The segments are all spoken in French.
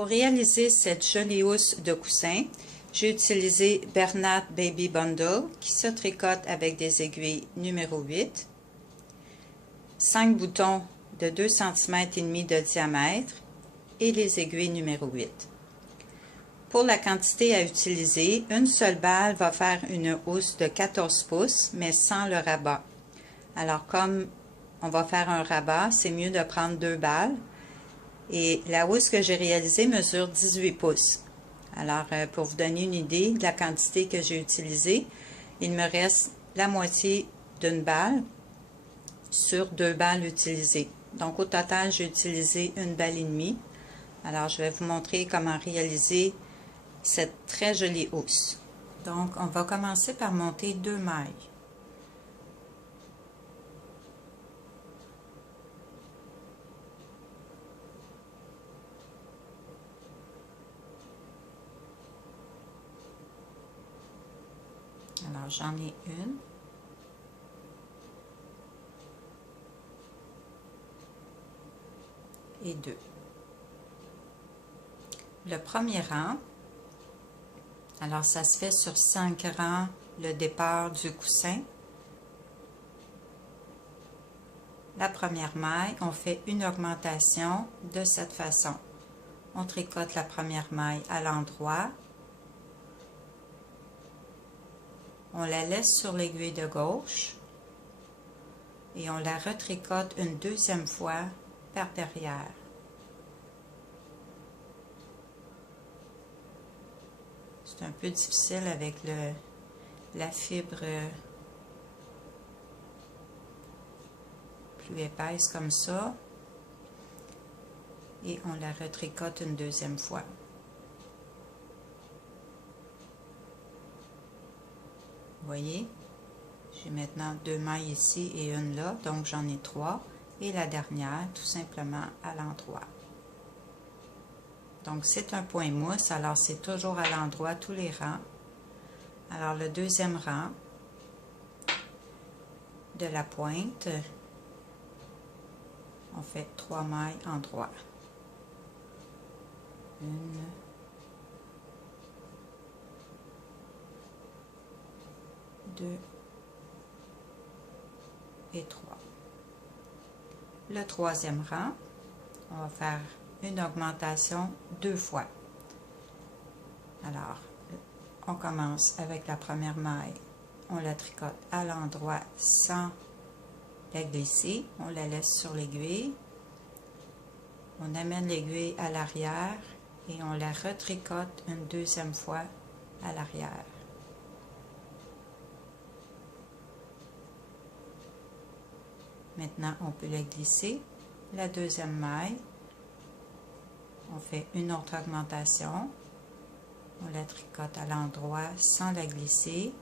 Pour réaliser cette jolie housse de coussin, j'ai utilisé Bernat Baby Bundle qui se tricote avec des aiguilles numéro 8, 5 boutons de 2 cm et demi de diamètre et les aiguilles numéro 8. Pour la quantité à utiliser, une seule balle va faire une housse de 14 pouces, mais sans le rabat. Alors, comme on va faire un rabat, c'est mieux de prendre 2 balles. Et la housse que j'ai réalisée mesure 18 pouces. Alors, pour vous donner une idée de la quantité que j'ai utilisée, il me reste la moitié d'une balle sur 2 balles utilisées. Donc, au total, j'ai utilisé 1 balle et demie. Alors, je vais vous montrer comment réaliser cette très jolie housse. Donc, on va commencer par monter 2 mailles. Alors, j'en ai une. Et 2. Le premier rang, alors ça se fait sur 5 rangs le départ du coussin. La première maille, on fait une augmentation de cette façon. On tricote la première maille à l'endroit. On la laisse sur l'aiguille de gauche et on la retricote une deuxième fois par derrière. C'est un peu difficile avec la fibre plus épaisse comme ça. Et on la retricote une deuxième fois. Vous voyez, j'ai maintenant 2 mailles ici et une là, donc j'en ai 3. Et la dernière, tout simplement à l'endroit. Donc, c'est un point mousse, alors c'est toujours à l'endroit tous les rangs. Alors, le deuxième rang de la pointe, on fait 3 mailles en droit. 1, 2 et 3. Le troisième rang, on va faire une augmentation 2 fois. Alors, on commence avec la première maille, on la tricote à l'endroit sans la glisser, on la laisse sur l'aiguille, on amène l'aiguille à l'arrière et on la retricote une deuxième fois à l'arrière. Maintenant, on peut la glisser. La deuxième maille, on fait une autre augmentation. On la tricote à l'endroit sans la glisser.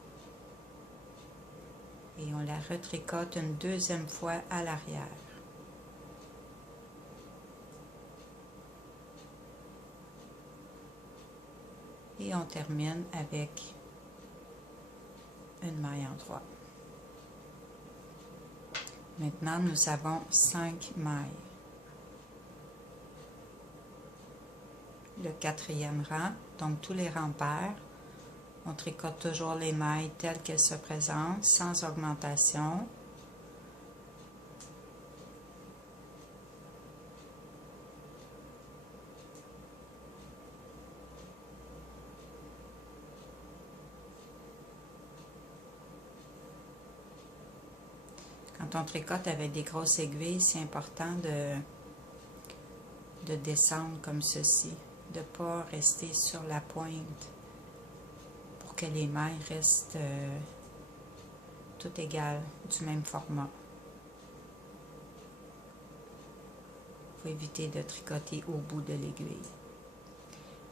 Et on la retricote une deuxième fois à l'arrière. Et on termine avec une maille en droit. Maintenant, nous avons 5 mailles. Le quatrième rang, donc tous les rangs pairs, on tricote toujours les mailles telles qu'elles se présentent, sans augmentation. Quand on tricote avec des grosses aiguilles, c'est important de descendre comme ceci, de ne pas rester sur la pointe pour que les mailles restent toutes égales, du même format. Il faut éviter de tricoter au bout de l'aiguille.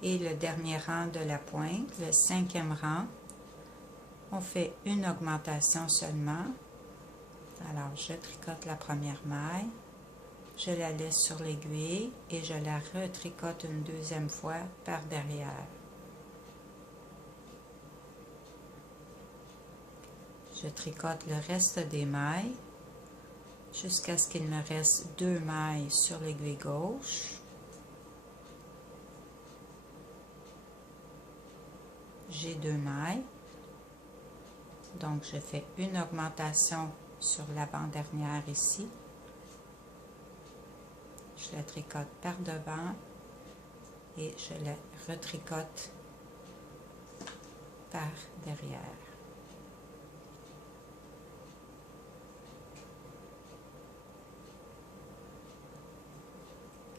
Et le dernier rang de la pointe, le cinquième rang, on fait une augmentation seulement. Alors, je tricote la première maille, je la laisse sur l'aiguille et je la retricote une deuxième fois par derrière. Je tricote le reste des mailles jusqu'à ce qu'il me reste 2 mailles sur l'aiguille gauche. j'ai 2 mailles. Donc, je fais une augmentation sur l'avant-dernière ici. Je la tricote par devant et je la retricote par derrière.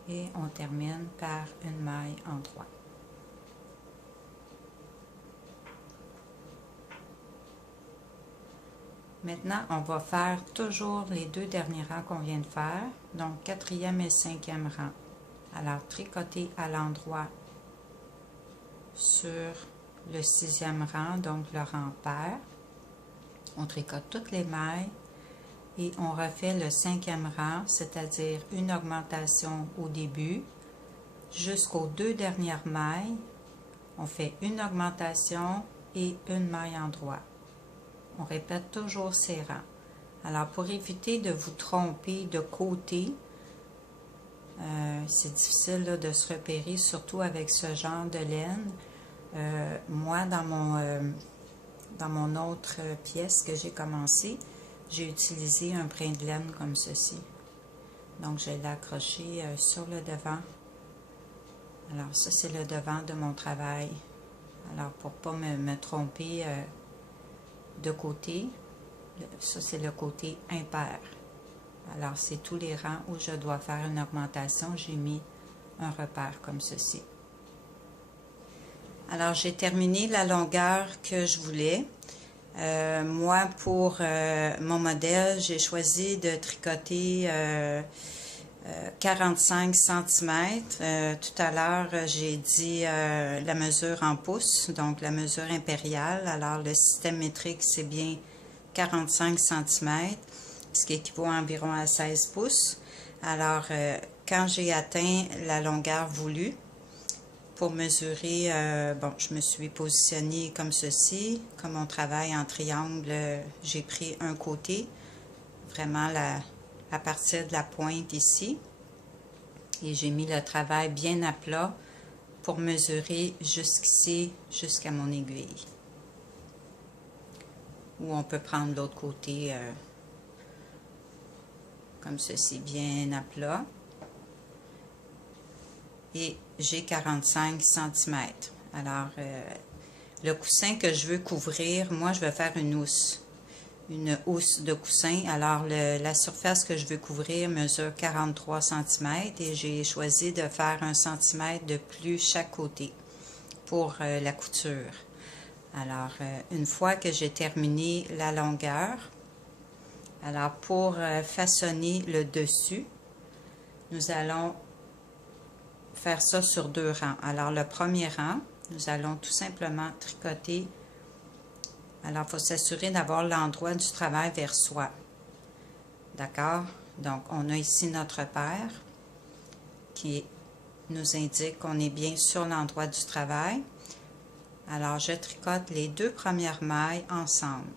Et on termine par une maille en croix. Maintenant, on va faire toujours les 2 derniers rangs qu'on vient de faire, donc 4e et 5e rang. Alors, tricoter à l'endroit sur le 6e rang, donc le rang pair. On tricote toutes les mailles et on refait le 5e rang, c'est-à-dire une augmentation au début jusqu'aux 2 dernières mailles. On fait une augmentation et une maille en droit. On répète toujours ces rangs. Alors, pour éviter de vous tromper de côté, c'est difficile là, de se repérer, surtout avec ce genre de laine. Moi, dans mon autre pièce que j'ai commencé, j'ai utilisé un brin de laine comme ceci. Donc, je l'ai accroché sur le devant. Alors, ça, c'est le devant de mon travail. Alors, pour ne pas me tromper de côté, ça, c'est le côté impair. Alors, c'est tous les rangs où je dois faire une augmentation. J'ai mis un repère comme ceci. Alors, j'ai terminé la longueur que je voulais. Moi, pour mon modèle, j'ai choisi de tricoter 45 cm. Tout à l'heure, j'ai dit la mesure en pouces, donc la mesure impériale. Alors, le système métrique, c'est bien 45 cm, ce qui équivaut environ à 16 pouces. Alors, quand j'ai atteint la longueur voulue, pour mesurer, bon, je me suis positionnée comme ceci. Comme on travaille en triangle, j'ai pris un côté, vraiment à partir de la pointe ici. Et j'ai mis le travail bien à plat pour mesurer jusqu'ici, jusqu'à mon aiguille. Ou on peut prendre l'autre côté comme ceci, bien à plat. Et j'ai 45 cm. Alors, le coussin que je veux couvrir, moi, je vais faire une housse de coussin. Alors, la surface que je veux couvrir mesure 43 cm et j'ai choisi de faire 1 cm de plus chaque côté pour la couture. Alors, une fois que j'ai terminé la longueur, alors pour façonner le dessus, nous allons faire ça sur 2 rangs. Alors, le premier rang, nous allons tout simplement tricoter. Alors, il faut s'assurer d'avoir l'endroit du travail vers soi. D'accord? Donc, on a ici notre repère qui nous indique qu'on est bien sur l'endroit du travail. Alors, je tricote les 2 premières mailles ensemble.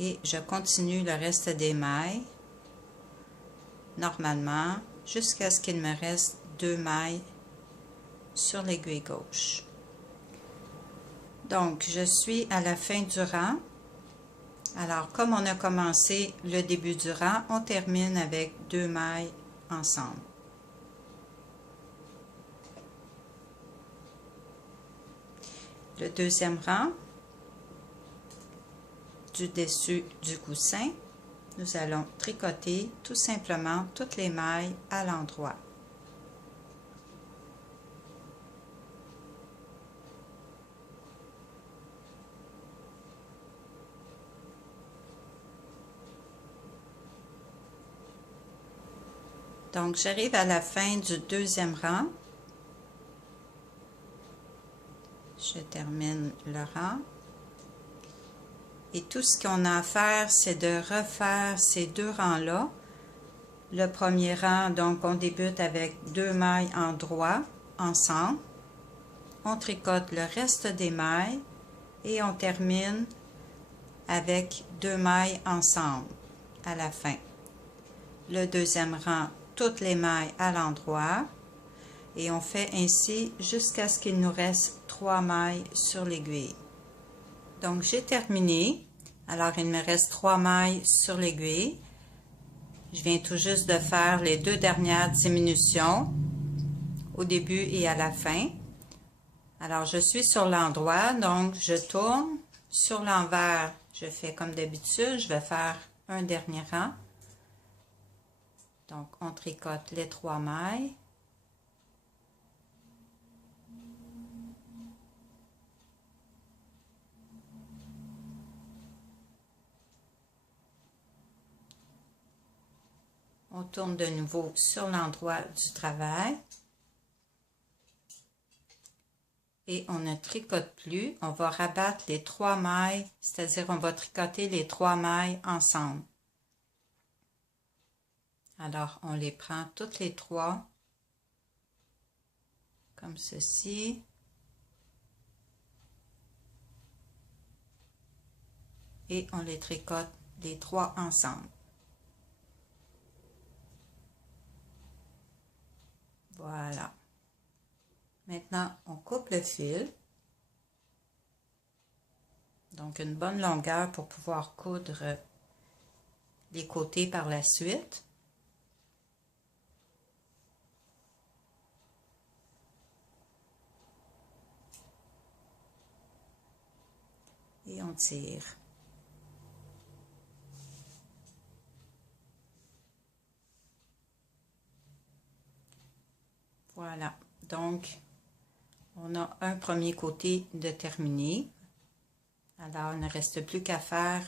Et je continue le reste des mailles, normalement, jusqu'à ce qu'il me reste 2 mailles sur l'aiguille gauche. Donc, je suis à la fin du rang. Alors, comme on a commencé le début du rang, on termine avec 2 mailles ensemble. Le deuxième rang, du dessus du coussin, nous allons tricoter tout simplement toutes les mailles à l'endroit. Donc, j'arrive à la fin du deuxième rang. Je termine le rang. Et tout ce qu'on a à faire, c'est de refaire ces 2 rangs-là. Le premier rang, donc, on débute avec 2 mailles en droit, ensemble. On tricote le reste des mailles et on termine avec 2 mailles ensemble. à la fin. Le deuxième rang, toutes les mailles à l'endroit. Et on fait ainsi jusqu'à ce qu'il nous reste 3 mailles sur l'aiguille. Donc j'ai terminé. Alors il me reste 3 mailles sur l'aiguille. Je viens tout juste de faire les 2 dernières diminutions au début et à la fin. Alors je suis sur l'endroit, donc je tourne. Sur l'envers, je fais comme d'habitude, je vais faire un dernier rang. Donc on tricote les 3 mailles. On tourne de nouveau sur l'endroit du travail. Et on ne tricote plus, on va rabattre les 3 mailles, c'est-à-dire on va tricoter les 3 mailles ensemble. Alors on les prend toutes les 3, comme ceci. Et on les tricote les 3 ensemble. Voilà. Maintenant, on coupe le fil. Donc, une bonne longueur pour pouvoir coudre les côtés par la suite. Et on tire. Voilà. Donc, on a un premier côté de terminé. Alors, il ne reste plus qu'à faire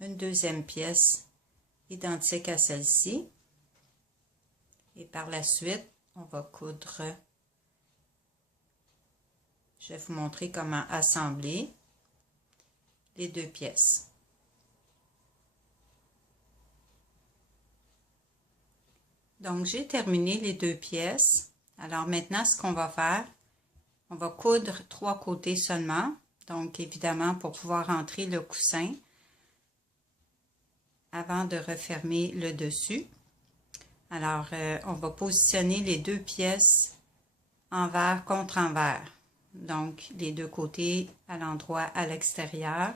une deuxième pièce identique à celle-ci. Et par la suite, on va coudre. Je vais vous montrer comment assembler les 2 pièces. Donc, j'ai terminé les 2 pièces. Alors maintenant, ce qu'on va faire, on va coudre 3 côtés seulement. Donc, évidemment, pour pouvoir entrer le coussin avant de refermer le dessus. Alors, on va positionner les 2 pièces envers contre envers. Donc, les 2 côtés à l'endroit à l'extérieur.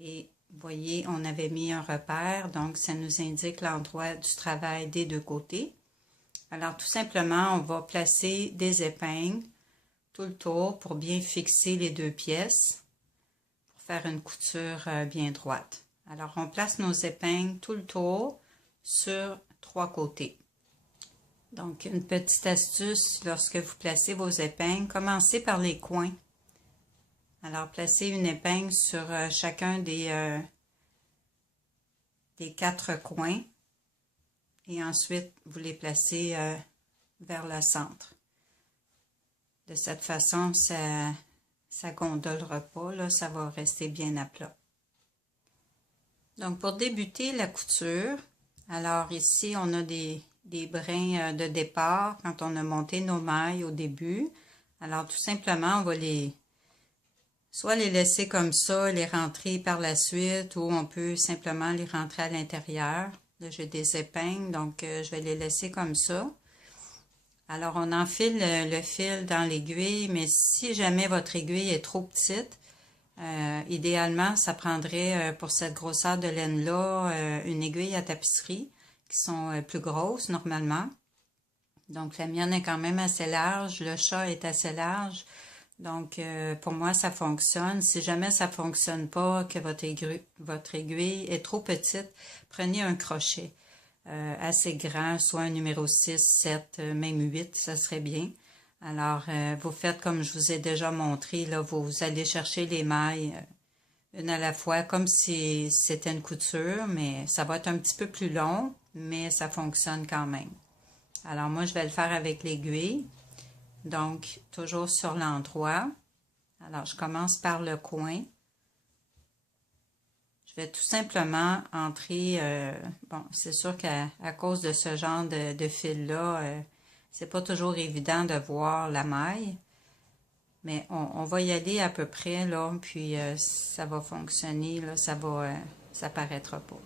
Et vous voyez, on avait mis un repère, donc ça nous indique l'endroit du travail des 2 côtés. Alors, tout simplement, on va placer des épingles tout le tour pour bien fixer les 2 pièces, pour faire une couture bien droite. Alors, on place nos épingles tout le tour sur 3 côtés. Donc, une petite astuce, lorsque vous placez vos épingles, commencez par les coins. Alors, placez une épingle sur chacun des 4 coins et ensuite, vous les placez vers le centre. De cette façon, ça ne gondolera pas, là, ça va rester bien à plat. Donc, pour débuter la couture, alors ici, on a des brins de départ quand on a monté nos mailles au début. Alors, tout simplement, on va soit les laisser comme ça, les rentrer par la suite, ou on peut simplement les rentrer à l'intérieur. Là, j'ai des épingles, donc je vais les laisser comme ça. Alors, on enfile le fil dans l'aiguille, mais si jamais votre aiguille est trop petite, idéalement, ça prendrait pour cette grosseur de laine-là une aiguille à tapisserie qui sont plus grosses normalement. Donc, la mienne est quand même assez large, le chat est assez large. Donc, pour moi, ça fonctionne. Si jamais ça ne fonctionne pas, que votre aiguille est trop petite, prenez un crochet assez grand, soit un numéro 6, 7, même 8, ça serait bien. Alors, vous faites comme je vous ai déjà montré, là, vous allez chercher les mailles une à la fois, comme si c'était une couture, mais ça va être un petit peu plus long, mais ça fonctionne quand même. Alors, moi, je vais le faire avec l'aiguille. Donc, toujours sur l'endroit. Alors, je commence par le coin. Je vais tout simplement entrer, bon, c'est sûr qu'à cause de ce genre de fil-là, c'est pas toujours évident de voir la maille, mais on va y aller à peu près, là, puis ça va fonctionner, là, ça paraîtra pas.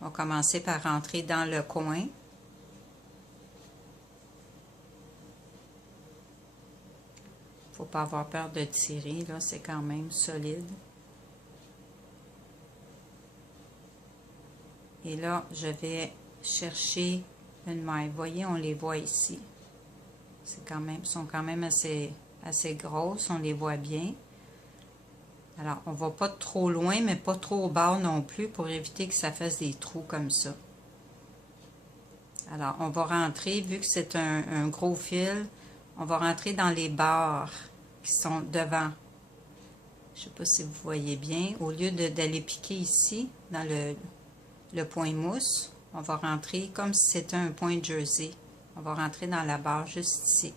On va commencer par rentrer dans le coin. Faut pas avoir peur de tirer, là, c'est quand même solide. Et là, je vais chercher une maille. Vous voyez, on les voit ici. Sont quand même assez grosses, on les voit bien. Alors, on va pas trop loin, mais pas trop au bord non plus pour éviter que ça fasse des trous comme ça. Alors, on va rentrer, vu que c'est un gros fil, on va rentrer dans les barres qui sont devant. Je ne sais pas si vous voyez bien. Au lieu d'aller piquer ici, dans le point mousse, on va rentrer comme si c'était un point jersey. On va rentrer dans la barre juste ici.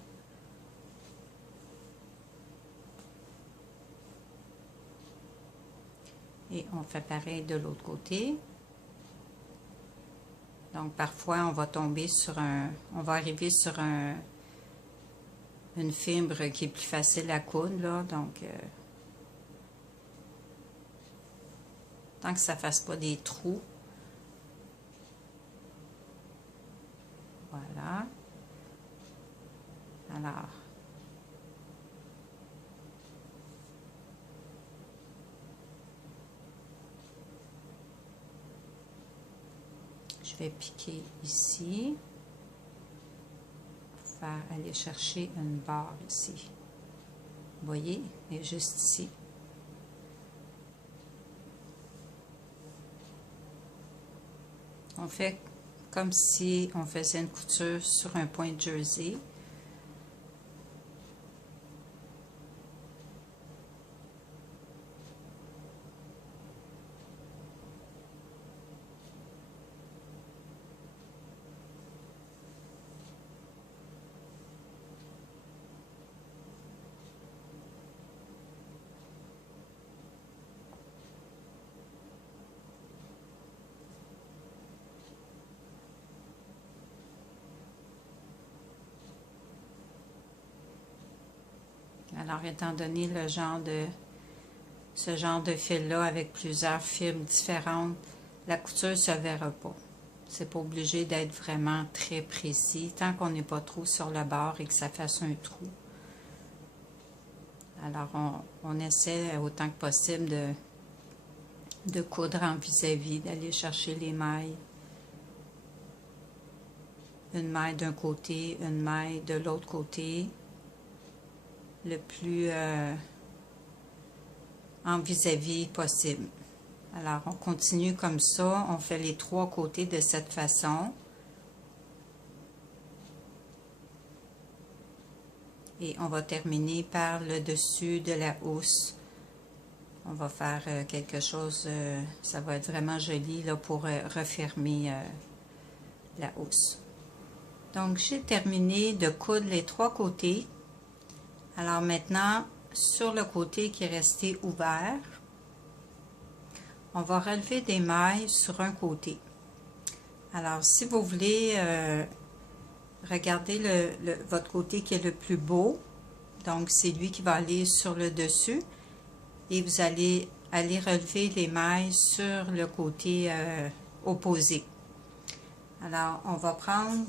Et on fait pareil de l'autre côté. Donc, parfois, on va tomber sur on va arriver sur une fibre qui est plus facile à coudre, là. Donc, tant que ça ne fasse pas des trous. Voilà. Alors, je vais piquer ici. Aller chercher une barre ici. Vous voyez, elle est juste ici. On fait comme si on faisait une couture sur un point de jersey. Alors, étant donné ce genre de fil-là avec plusieurs fibres différentes, la couture ne se verra pas. C'est pas obligé d'être vraiment très précis, tant qu'on n'est pas trop sur le bord et que ça fasse un trou. Alors, on essaie autant que possible de coudre en vis-à-vis, d'aller chercher les mailles. Une maille d'un côté, une maille de l'autre côté. Le plus en vis-à-vis possible. Alors, on continue comme ça. On fait les trois côtés de cette façon. Et on va terminer par le dessus de la housse. On va faire quelque chose, ça va être vraiment joli là, pour refermer la housse. Donc, j'ai terminé de coudre les trois côtés. Alors maintenant, sur le côté qui est resté ouvert, on va relever des mailles sur un côté. Alors, si vous voulez regarder votre côté qui est le plus beau, donc c'est lui qui va aller sur le dessus, et vous allez aller relever les mailles sur le côté opposé. Alors, on va prendre,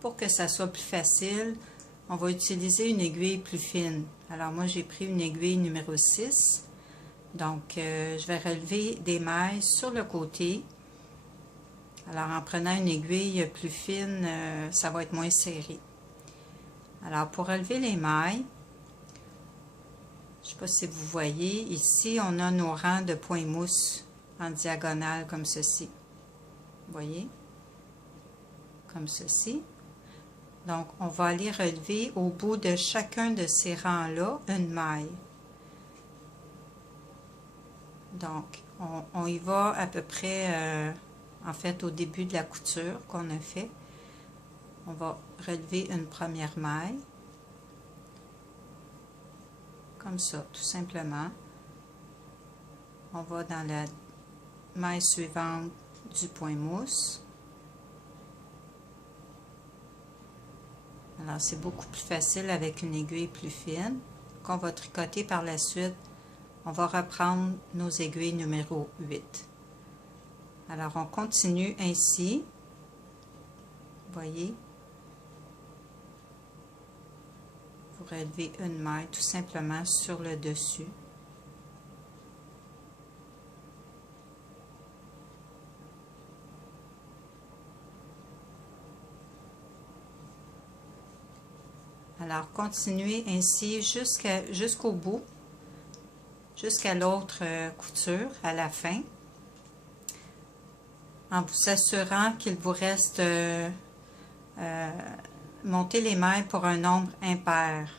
pour que ça soit plus facile, on va utiliser une aiguille plus fine. Alors, moi, j'ai pris une aiguille numéro 6. Donc, je vais relever des mailles sur le côté. Alors, en prenant une aiguille plus fine, ça va être moins serré. Alors, pour relever les mailles, je ne sais pas si vous voyez, ici, on a nos rangs de points mousse en diagonale comme ceci. Vous voyez? Comme ceci. Donc, on va aller relever au bout de chacun de ces rangs-là une maille. Donc, on y va à peu près, en fait, au début de la couture qu'on a fait. On va relever une première maille. Comme ça, tout simplement. On va dans la maille suivante du point mousse. Alors, c'est beaucoup plus facile avec une aiguille plus fine qu'on va tricoter par la suite. On va reprendre nos aiguilles numéro 8. Alors, on continue ainsi. Vous voyez, vous relevez une maille tout simplement sur le dessus. Alors, continuez ainsi jusqu'au bout, jusqu'à l'autre couture, à la fin, en vous assurant qu'il vous reste monter les mailles pour un nombre impair.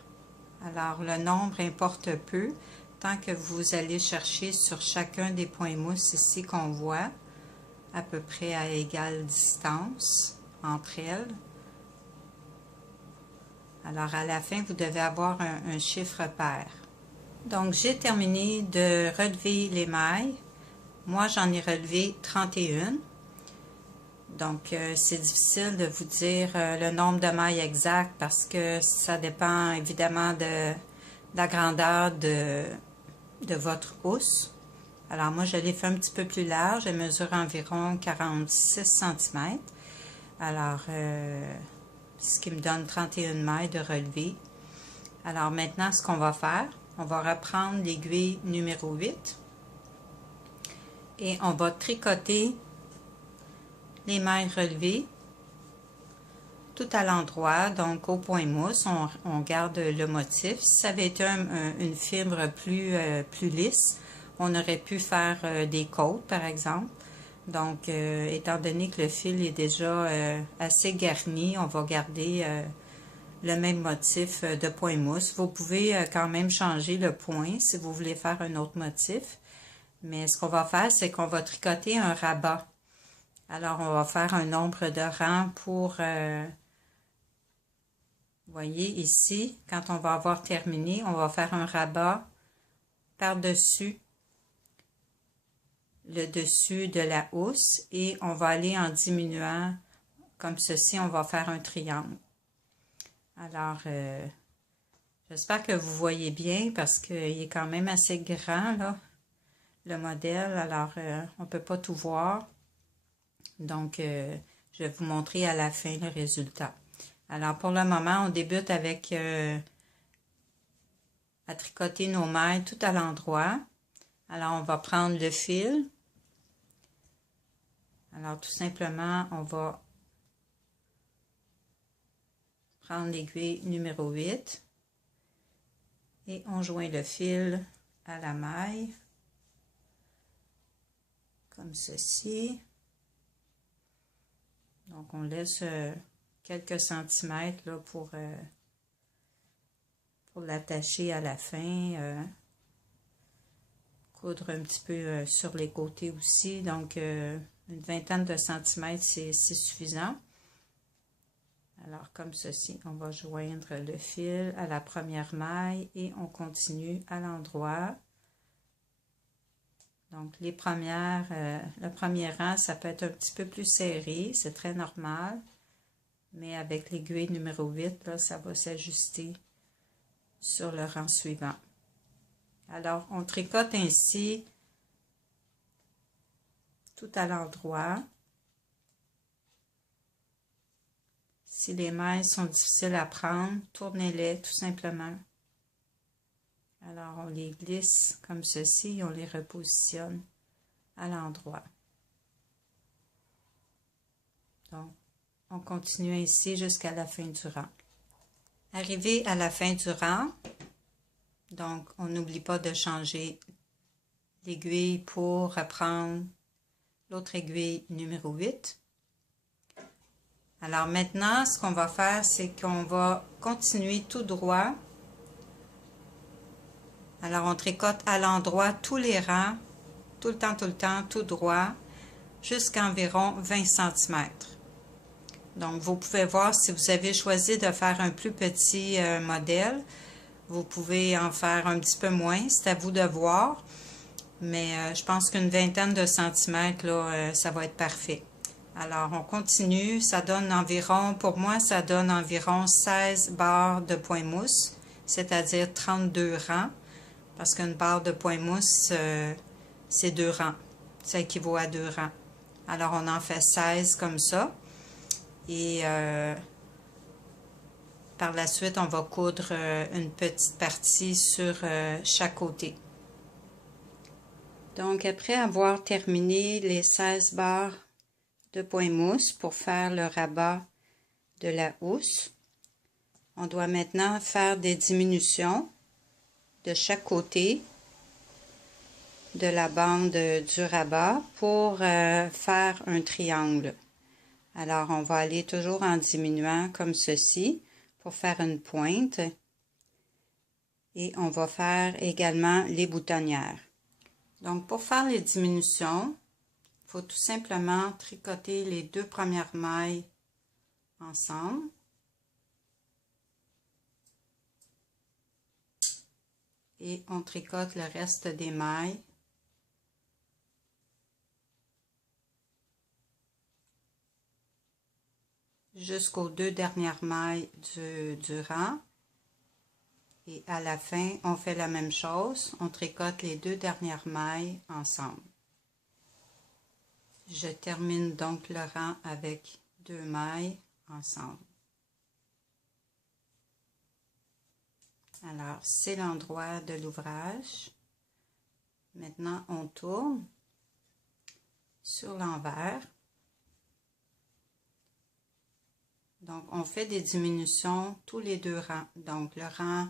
Alors, le nombre importe peu, tant que vous allez chercher sur chacun des points mousse ici qu'on voit, à peu près à égale distance entre elles. Alors, à la fin, vous devez avoir un chiffre pair. Donc, j'ai terminé de relever les mailles. Moi, j'en ai relevé 31. Donc, c'est difficile de vous dire le nombre de mailles exact parce que ça dépend évidemment de la grandeur de votre housse. Alors, moi, je l'ai fait un petit peu plus large. Elle mesure environ 46 cm. Alors, ce qui me donne 31 mailles de relevé. Alors maintenant, ce qu'on va faire, on va reprendre l'aiguille numéro 8 et on va tricoter les mailles relevées tout à l'endroit, donc au point mousse, on garde le motif. Si ça avait été une fibre plus lisse, on aurait pu faire des côtes par exemple. Donc, étant donné que le fil est déjà assez garni, on va garder le même motif de point mousse. Vous pouvez quand même changer le point si vous voulez faire un autre motif. Mais ce qu'on va faire, c'est qu'on va tricoter un rabat. Alors, on va faire un nombre de rangs pour... vous voyez ici, quand on va avoir terminé, on va faire un rabat par-dessus le dessus de la housse et on va aller en diminuant comme ceci, on va faire un triangle. Alors, j'espère que vous voyez bien parce qu'il est quand même assez grand là, le modèle, alors on ne peut pas tout voir. Donc, je vais vous montrer à la fin le résultat. Alors, pour le moment, on débute avec à tricoter nos mailles tout à l'endroit. Alors, on va prendre le fil. Alors, tout simplement, on va prendre l'aiguille numéro 8 et on joint le fil à la maille, comme ceci. Donc, on laisse quelques centimètres là, pour l'attacher à la fin. Coudre un petit peu sur les côtés aussi. Donc, une vingtaine de centimètres, c'est suffisant. Alors, comme ceci, on va joindre le fil à la première maille et on continue à l'endroit. Donc, le premier rang, ça peut être un petit peu plus serré, c'est très normal. Mais avec l'aiguille numéro 8, là, ça va s'ajuster sur le rang suivant. Alors, on tricote ainsi tout à l'endroit. Si les mailles sont difficiles à prendre, tournez-les tout simplement. Alors, on les glisse comme ceci et on les repositionne à l'endroit. Donc, on continue ainsi jusqu'à la fin du rang. Arrivé à la fin du rang, donc on n'oublie pas de changer l'aiguille pour reprendre l'autre aiguille numéro 8. Alors maintenant, ce qu'on va faire, c'est qu'on va continuer tout droit. Alors, on tricote à l'endroit tous les rangs, tout le temps, tout droit, jusqu'à environ 20 cm. Donc, vous pouvez voir si vous avez choisi de faire un plus petit modèle, vous pouvez en faire un petit peu moins, c'est à vous de voir. Mais je pense qu'une vingtaine de centimètres, là, ça va être parfait. Alors, on continue, ça donne environ, pour moi, ça donne environ 16 barres de point mousse, c'est-à-dire 32 rangs. Parce qu'une barre de point mousse, c'est 2 rangs. Ça équivaut à 2 rangs. Alors, on en fait 16 comme ça. Et par la suite, on va coudre une petite partie sur chaque côté. Donc, après avoir terminé les 16 barres de point mousse pour faire le rabat de la housse, on doit maintenant faire des diminutions de chaque côté de la bande du rabat pour faire un triangle. Alors, on va aller toujours en diminuant comme ceci pour faire une pointe. Et on va faire également les boutonnières. Donc, pour faire les diminutions, il faut tout simplement tricoter les 2 premières mailles ensemble. Et on tricote le reste des mailles jusqu'aux 2 dernières mailles du rang. Et à la fin, on fait la même chose, on tricote les 2 dernières mailles ensemble. Je termine donc le rang avec 2 mailles ensemble. Alors, c'est l'endroit de l'ouvrage. Maintenant, on tourne sur l'envers. Donc, on fait des diminutions tous les 2 rangs. Donc, le rang,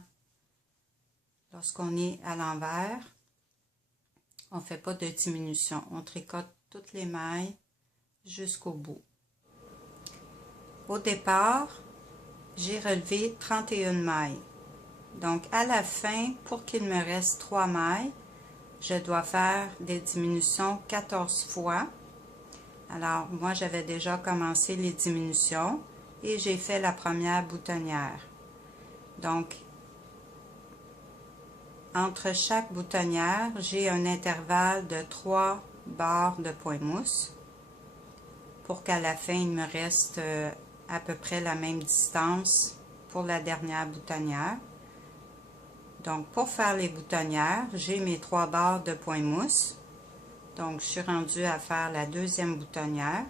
lorsqu'on est à l'envers, on ne fait pas de diminution. On tricote toutes les mailles jusqu'au bout. Au départ, j'ai relevé 31 mailles. Donc, à la fin, pour qu'il me reste 3 mailles, je dois faire des diminutions 14 fois. Alors, moi, j'avais déjà commencé les diminutions et j'ai fait la première boutonnière. Donc, entre chaque boutonnière, j'ai un intervalle de 3 barres de point mousse pour qu'à la fin, il me reste à peu près la même distance pour la dernière boutonnière. Donc, pour faire les boutonnières, j'ai mes 3 barres de point mousse. Donc, je suis rendue à faire la deuxième boutonnière,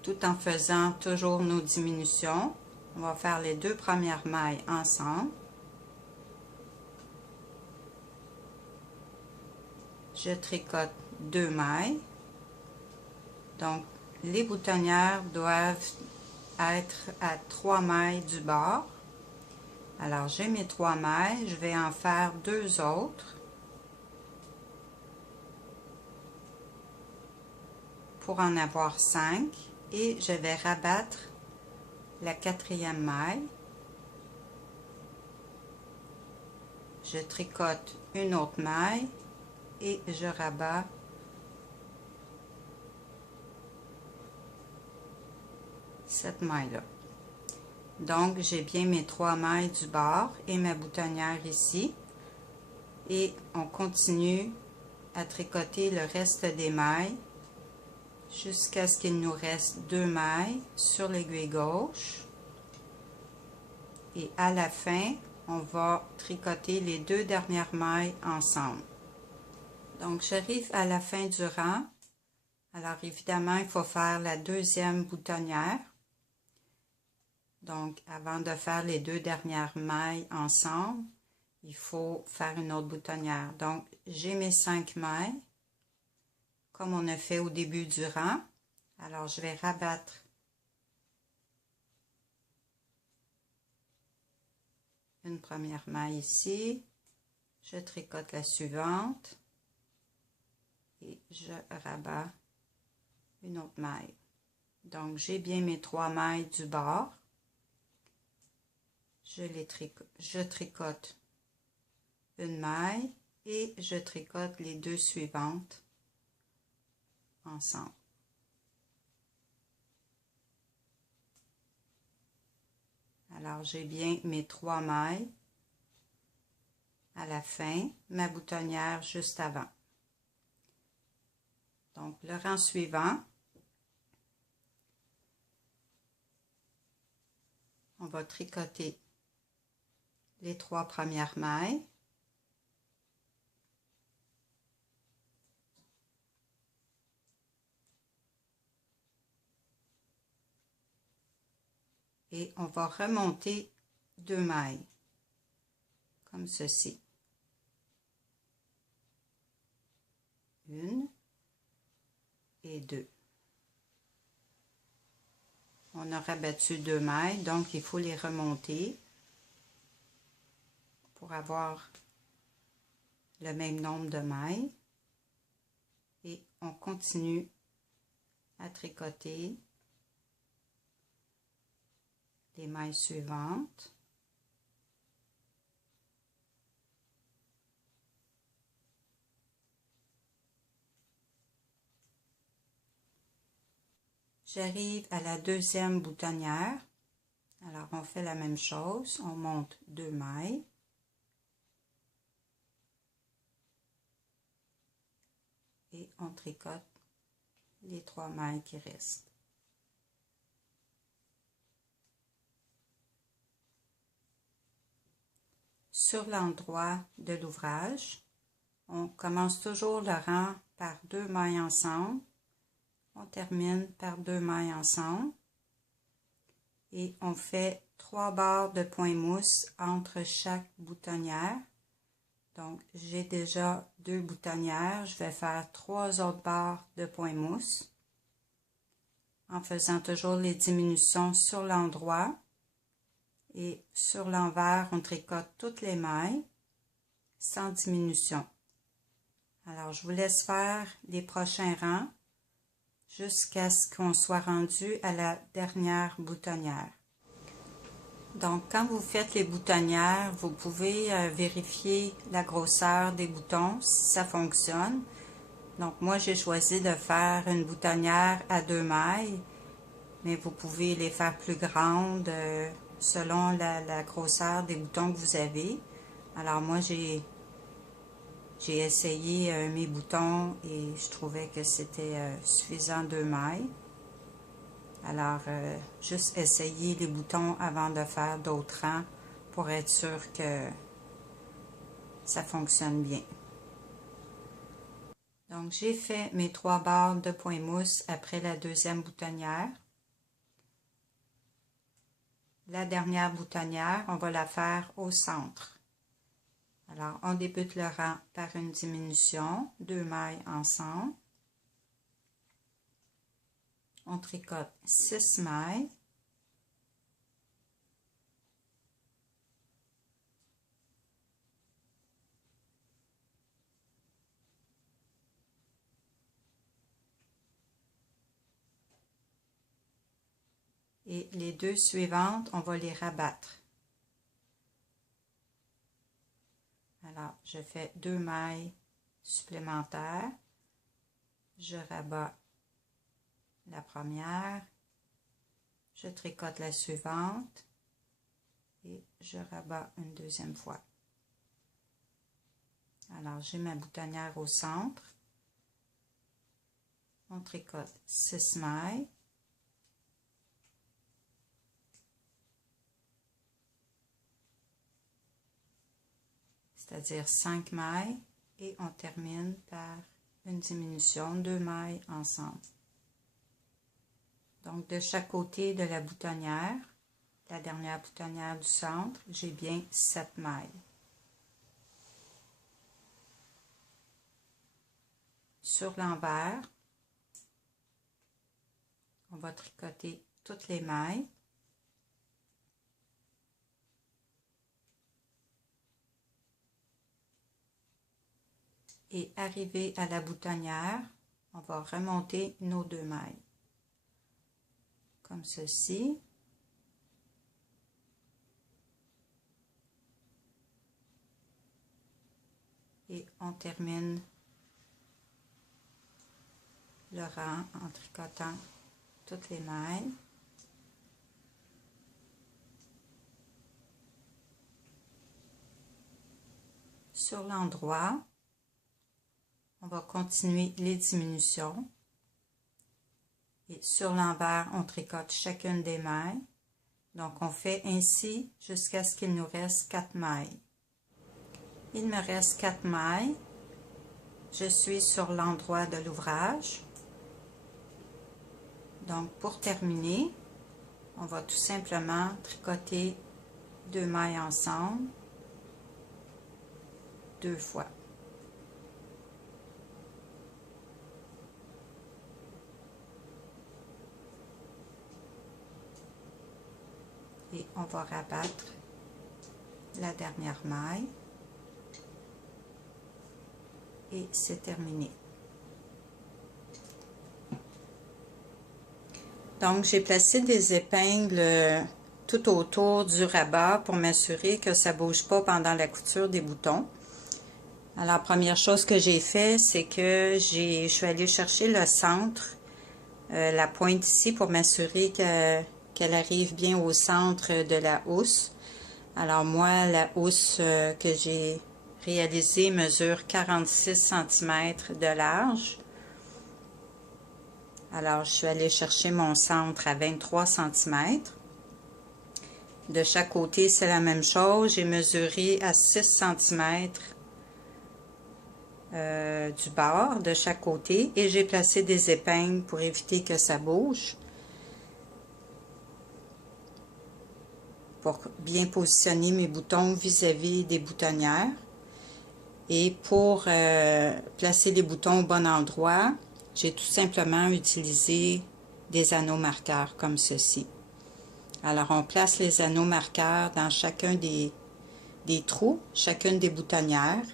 tout en faisant toujours nos diminutions. On va faire les 2 premières mailles ensemble. Je tricote 2 mailles. Donc, les boutonnières doivent être à 3 mailles du bord. Alors, j'ai mes 3 mailles, je vais en faire 2 autres pour en avoir 5 et je vais rabattre la 4e maille. Je tricote une autre maille et je rabats cette maille-là. Donc, j'ai bien mes 3 mailles du bord et ma boutonnière ici. Et on continue à tricoter le reste des mailles jusqu'à ce qu'il nous reste 2 mailles sur l'aiguille gauche. Et à la fin, on va tricoter les 2 dernières mailles ensemble. Donc, j'arrive à la fin du rang. Alors, évidemment, il faut faire la deuxième boutonnière. Donc, avant de faire les 2 dernières mailles ensemble, il faut faire une autre boutonnière. Donc, j'ai mes 5 mailles, comme on a fait au début du rang. Alors, je vais rabattre une première maille ici. Je tricote la suivante et je rabats une autre maille. Donc, j'ai bien mes 3 mailles du bord. Je tricote une maille et je tricote les 2 suivantes ensemble. Alors, j'ai bien mes 3 mailles à la fin, ma boutonnière juste avant. Donc, le rang suivant, on va tricoter les 3 premières mailles. et on va remonter 2 mailles comme ceci. Une et deux. On a rabattu 2 mailles, donc il faut les remonter pour avoir le même nombre de mailles. Et on continue à tricoter les mailles suivantes. J'arrive à la deuxième boutonnière. Alors on fait la même chose, on monte 2 mailles. Et on tricote les 3 mailles qui restent. Sur l'endroit de l'ouvrage, on commence toujours le rang par 2 mailles ensemble. On termine par 2 mailles ensemble. Et on fait 3 barres de point mousse entre chaque boutonnière. Donc, j'ai déjà 2 boutonnières. Je vais faire 3 autres barres de point mousse en faisant toujours les diminutions sur l'endroit. Et sur l'envers, on tricote toutes les mailles sans diminution. Alors, je vous laisse faire les prochains rangs jusqu'à ce qu'on soit rendu à la dernière boutonnière. Donc, quand vous faites les boutonnières, vous pouvez vérifier la grosseur des boutons, si ça fonctionne. Donc, moi, j'ai choisi de faire une boutonnière à 2 mailles, mais vous pouvez les faire plus grandes selon la grosseur des boutons que vous avez. Alors, moi, j'ai essayé mes boutons et je trouvais que c'était suffisant 2 mailles. Alors, juste essayer les boutons avant de faire d'autres rangs pour être sûr que ça fonctionne bien. Donc, j'ai fait mes 3 barres de point mousse après la deuxième boutonnière. La dernière boutonnière, on va la faire au centre. Alors, on débute le rang par une diminution, 2 mailles ensemble. On tricote 6 mailles. Et les 2 suivantes, on va les rabattre. Alors, je fais 2 mailles supplémentaires. Je rabats la première. Je tricote la suivante. Et je rabats une deuxième fois. Alors, j'ai ma boutonnière au centre. On tricote 6 mailles. C'est-à-dire 5 mailles. Et on termine par une diminution, 2 mailles ensemble. Donc, de chaque côté de la boutonnière, la dernière boutonnière du centre, j'ai bien 7 mailles. Sur l'envers, on va tricoter toutes les mailles. Et arrivé à la boutonnière, on va remonter nos 2 mailles. Comme ceci. Et on termine le rang en tricotant toutes les mailles. Sur l'endroit, on va continuer les diminutions. Et sur l'envers, on tricote chacune des mailles. Donc, on fait ainsi jusqu'à ce qu'il nous reste 4 mailles. Il me reste 4 mailles. Je suis sur l'endroit de l'ouvrage. Donc, pour terminer, on va tout simplement tricoter 2 mailles ensemble 2 fois. Et on va rabattre la dernière maille. Et c'est terminé. Donc, j'ai placé des épingles tout autour du rabat pour m'assurer que ça ne bouge pas pendant la couture des boutons. Alors, première chose que j'ai fait, c'est que je suis allée chercher le centre, la pointe ici, pour m'assurer qu'elle arrive bien au centre de la housse. Alors, moi, la housse que j'ai réalisée mesure 46 cm de large. Alors, je suis allée chercher mon centre à 23 cm. De chaque côté, c'est la même chose. J'ai mesuré à 6 cm du bord de chaque côté et j'ai placé des épingles pour éviter que ça bouge. Pour bien positionner mes boutons vis-à-vis des boutonnières. Et pour placer les boutons au bon endroit, j'ai tout simplement utilisé des anneaux marqueurs comme ceci. Alors, on place les anneaux marqueurs dans chacun des trous, chacune des boutonnières,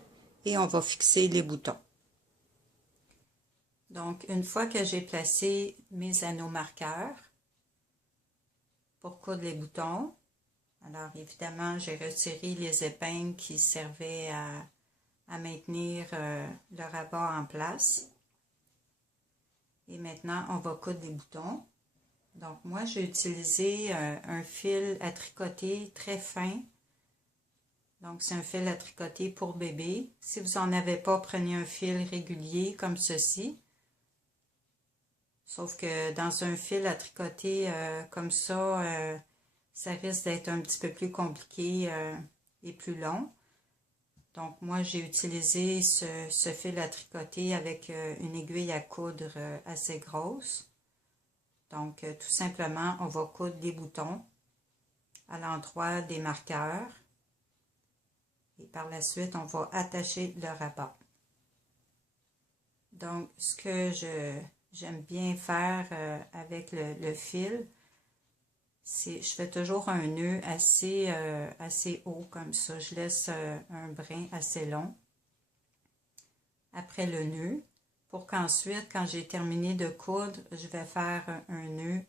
et on va fixer les boutons. Donc, une fois que j'ai placé mes anneaux marqueurs pour coudre les boutons, alors évidemment, j'ai retiré les épingles qui servaient à maintenir le rabat en place. Et maintenant, on va coudre les boutons. Donc, moi, j'ai utilisé un fil à tricoter très fin. Donc, c'est un fil à tricoter pour bébé. Si vous n'en avez pas, prenez un fil régulier comme ceci. Sauf que dans un fil à tricoter comme ça, ça risque d'être un petit peu plus compliqué et plus long. Donc, moi, j'ai utilisé ce fil à tricoter avec une aiguille à coudre assez grosse. Donc, tout simplement, on va coudre les boutons à l'endroit des marqueurs. Et par la suite, on va attacher le rabat. Donc, ce que j'aime bien faire avec le fil, je fais toujours un nœud assez haut comme ça. Je laisse un brin assez long après le nœud pour qu'ensuite, quand j'ai terminé de coudre, je vais faire un nœud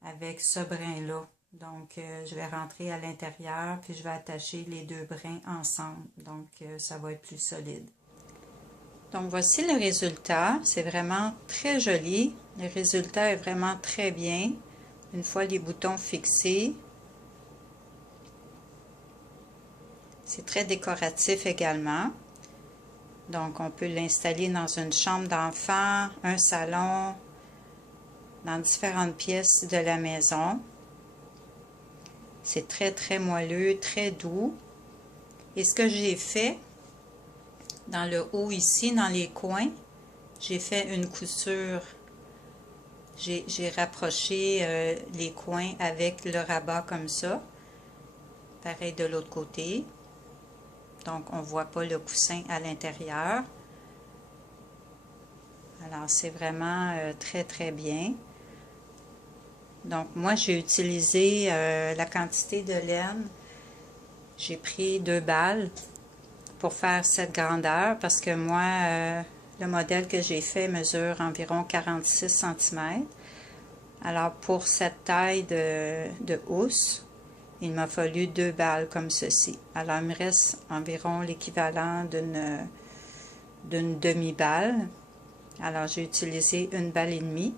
avec ce brin-là. Donc, je vais rentrer à l'intérieur puis je vais attacher les 2 brins ensemble. Donc, ça va être plus solide. Donc, voici le résultat. C'est vraiment très joli. Le résultat est vraiment très bien. Une fois les boutons fixés, c'est très décoratif également. Donc, on peut l'installer dans une chambre d'enfant, un salon, dans différentes pièces de la maison. C'est très, très moelleux, très doux. Et ce que j'ai fait, dans le haut ici, dans les coins, j'ai fait une couture. J'ai rapproché les coins avec le rabat comme ça. Pareil de l'autre côté. Donc, on ne voit pas le coussin à l'intérieur. Alors, c'est vraiment très, très bien. Donc, moi, j'ai utilisé la quantité de laine. J'ai pris 2 balles pour faire cette grandeur parce que moi, le modèle que j'ai fait mesure environ 46 cm. Alors, pour cette taille de housse, il m'a fallu 2 balles comme ceci. Alors, il me reste environ l'équivalent d'une demi-balle. Alors, j'ai utilisé 1 balle et demie.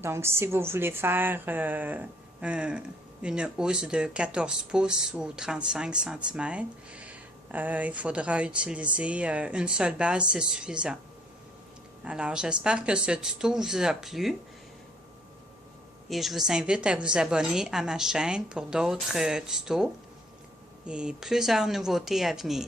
Donc, si vous voulez faire une housse de 14 pouces ou 35 cm, il faudra utiliser une seule base, c'est suffisant. Alors, j'espère que ce tuto vous a plu et je vous invite à vous abonner à ma chaîne pour d'autres tutos et plusieurs nouveautés à venir.